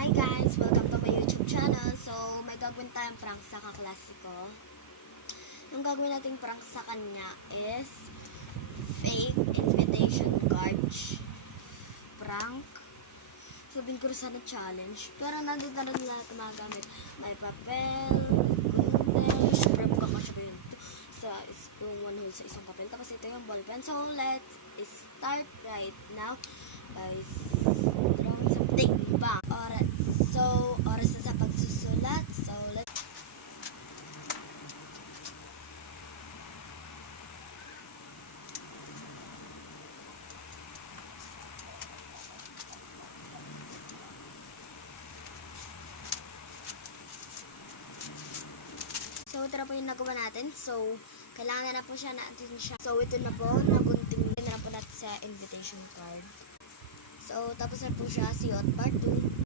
Hi guys! Welcome to my YouTube channel. So, may gagawin tayong prank sa kaklase ko. Yung gagawin nating prank sa kanya is fake invitation card prank. Sabihin ko rin sana challenge. Pero nandun na rin lahat gumagamit. May papel, gulunde, syempre magkakasya ko yun yung one hole sa isang papel. Tapos ito yung ballpen. So, let's start right now by drawing something. Bang! Oras na sa pagsusulat. So, let's... So, ito na po yung nagawa natin. So, kailangan na po siya natin siya. So, ito na po. Nagunting na po natin sa invitation card. So, tapos na po siya. See you at part 2.